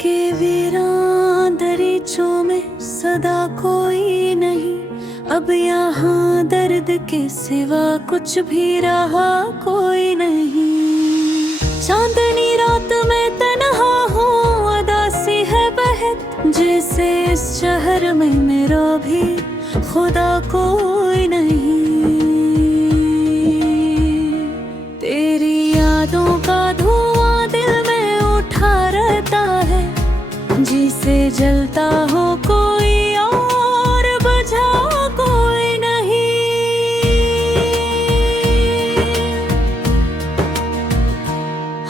के वीरान दरीचों में सदा कोई नहीं, अब यहाँ दर्द के सिवा कुछ भी रहा कोई नहीं। चांदनी रात में तन्हा हूँ, अदासी है बहक, जैसे इस शहर में मेरा भी खुदा कोई नहीं। तेरी यादों का धुआं दिल में उठा रहता है, जिसे जलता हो कोई और बुझा कोई नहीं।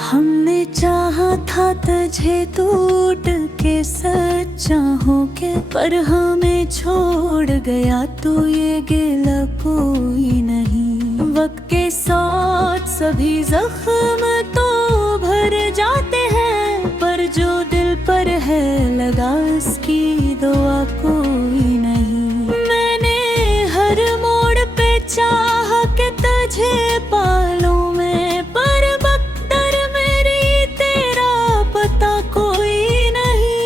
हमने चाहा था तुझे टूट के सच्चा हो के, पर हमें छोड़ गया तो ये गिला कोई नहीं। वक्त के साथ सभी जख्म तो भर जाते हैं, पर जो दिल पर है लगा उसकी दुआ कोई नहीं। मैंने हर मोड़ पे चाह के तुझे पालूं मैं, पर बख्तर मेरी तेरा पता कोई नहीं।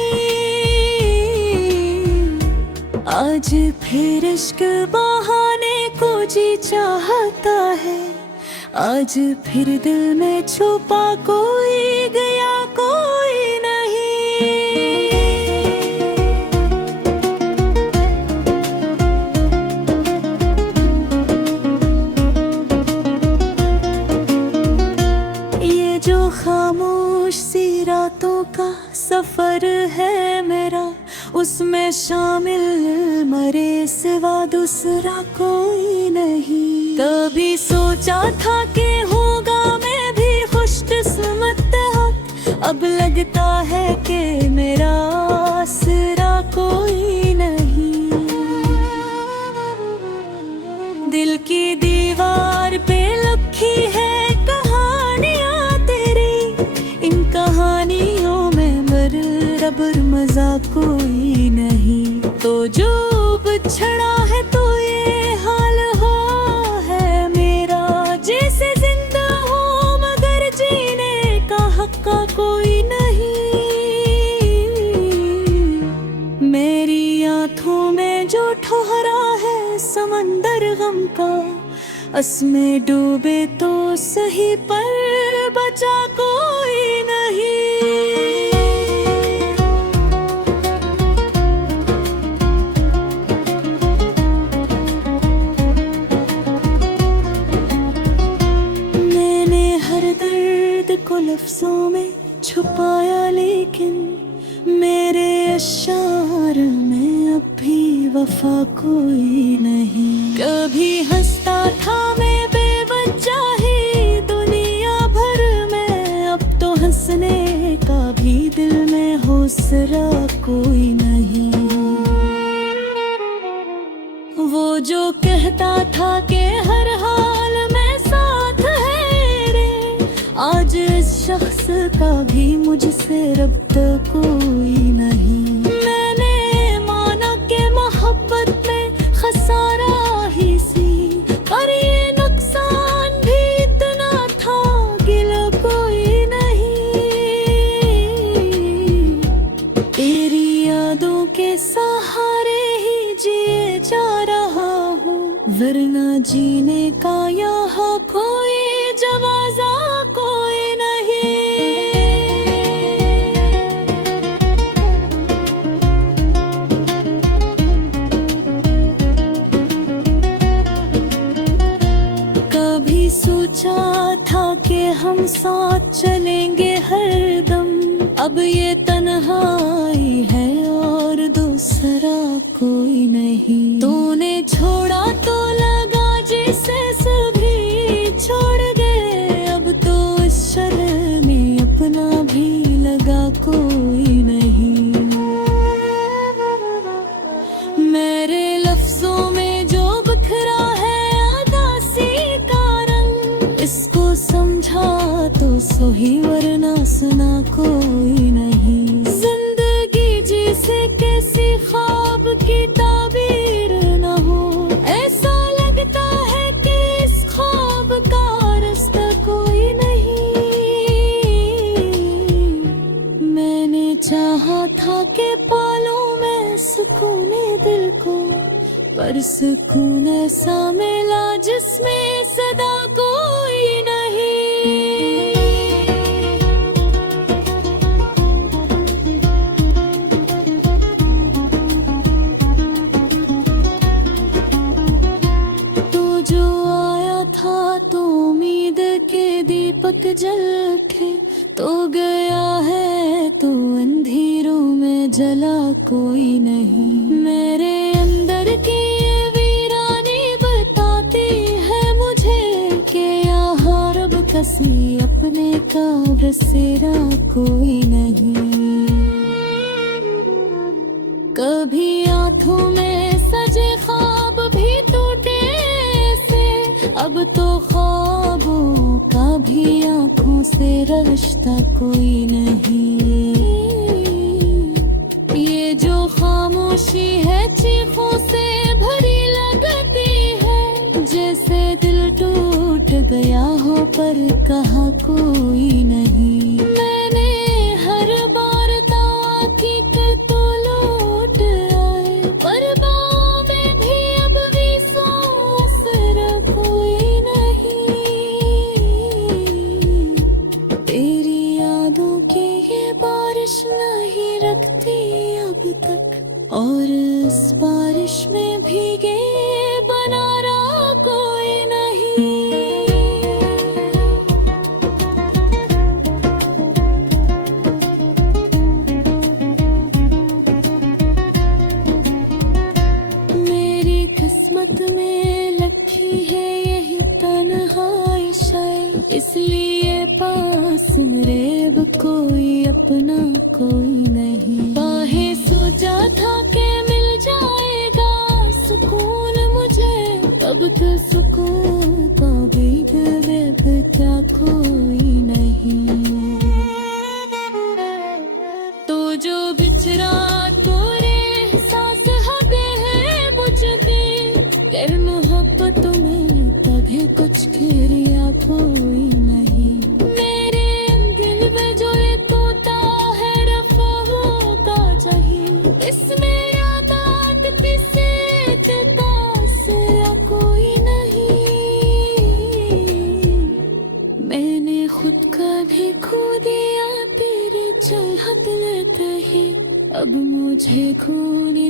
आज फिर इश्क बहाने को जी चाहता है, आज फिर दिल में छुपा कोई गया कोई नहीं। ये जो खामोश सी रातों का सफर है मेरा, उसमें शामिल मरे सिवा दूसरा कोई नहीं। कभी सोचा था कि होगा मैं भी खुशकिस्मत, अब लगता है कि मेरा आसरा कोई नहीं। दिल की दीवार पे लिखी है कहानियाँ तेरी, इन कहानियों में बराबर मजा कोई नहीं। तो जो बिछड़ा है तो ये हाल हो है मेरा, जैसे जिंदा हो मगर जीने का हक कोई नहीं। मेरी आंखों में जो ठहरा है समंदर गम का, उसमें डूबे तो सही पर बचा कोई नहीं। को लफ्जों में छुपाया, लेकिन मेरे अशार में अब भी वफा कोई नहीं। कभी हंसता था मैं बेवजह ही दुनिया भर में, अब तो हंसने का भी दिल में हौसला कोई नहीं। वो जो कहता था कि हर हाल में साथ है रे, आज इस शख्स का भी मुझसे रब्ता कोई नहीं। मैंने माना कि मोहब्बत में खसारा ही सी, पर ये नुकसान भी इतना था गिला कोई नहीं। तेरी यादों के सहारे ही जिए जा रहा हूँ, वरना जीने का यहाँ कोई जवाजा कोई नहीं। कभी सोचा था कि हम साथ चलेंगे हरदम, अब ये तन्हाई है और दूसरा कोई नहीं। तूने छोड़ा तो लगा जैसे सभी छोड़ गए, अब तो इस शहर में अपना भी लगा कोई नहीं। मेरे लफ्जों में जो बिखरा है अदासी का रंग, इसको समझा तो सही वरना सुना कोई नहीं। जिंदगी जिसे कैसी ख्वाब की ताबीर न हो, ऐसा लगता है कि इस ख्वाब का रास्ता कोई नहीं। मैंने चाहा दिल को, पर सुकून ऐसा मिला जिसमें सदा कोई नहीं। तो जो आया था तो उम्मीद के दीपक जल थे, तो गया है तो अंधेरों में जला कोई नहीं। मेरे अंदर की ये वीरानी बताती है मुझे कि यहाँ रब कसी अपने का बसेरा कोई नहीं। कभी आंखों में सजे ख्वाब भी टूटे से, अब तो ख्वाबों का भी आंखों से रिश्ता कोई नहीं। ये जो खामोशी है चीखों से भरी लगती है, जैसे दिल टूट गया हो पर कहा कोई नहीं। मैंने हर बार दावा की कि तो लौट आए, पर बाहों में भी अब भी सांस कोई नहीं। तेरी यादों की ये बारिश नहीं रखती अब तक, और इस बारिश में भीगे बना रहा कोई नहीं। मेरी किस्मत में लिखी है यही तन्हाई शायद, इसलिए पास मेरे अब कोई अपना कोई नहीं। बाहें सोचा था कि मिल जाएगा सुकून मुझे, अब तो सुकून का भी दिल क्या कोई नहीं। तो जो बिछड़ा तोरे एहसास हबे है बुझती, तेरे मोहब्बत में तभी कुछ किरिया कोई नहीं। मेरे दिल में जो ये तोता है रफा होगा चाहिए, इसमें यादात किसे तासरा कोई नहीं। मैंने खुद का भी खो दिया तेरे चाहत लेते ही, अब मुझे खोने